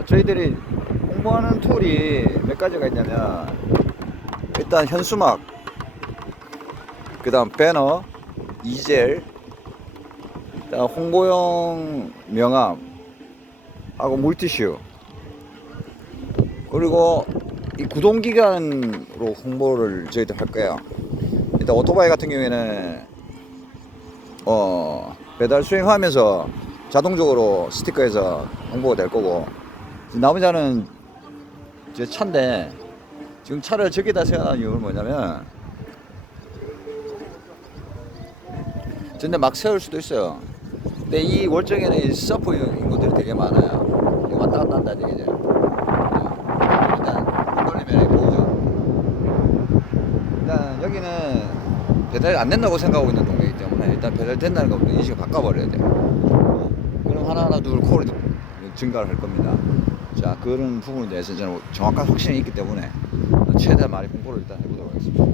자, 저희들이 홍보하는 툴이 몇 가지가 있냐면 일단 현수막 그 다음 배너 이젤 그다음 홍보용 명함 하고 물티슈. 그리고 이 구동기간으로 홍보를 저희들 할 거예요. 일단 오토바이 같은 경우에는 어 배달 수행하면서 자동적으로 스티커에서 홍보가 될 거고 나머지는 제 차인데 지금 차를 저기다 세워놓은 이유는 뭐냐면 근데 막 세울 수도 있어요. 근데 이 월정에는 이 서프 인구들이 되게 많아요. 왔다 갔다 한다는 얘기죠 일단 돌리면 보죠. 일단 여기는 배달이 안 된다고 생각하고 있는 동네이기 때문에 일단 배달 된다는 것부터 인식을 바꿔버려야 돼요. 그럼 하나하나 둘 콜이 증가를 할 겁니다. 자, 그런 부분에 대해서 저는 정확한 확신이 있기 때문에 최대한 많이 공부를 일단 해보도록 하겠습니다.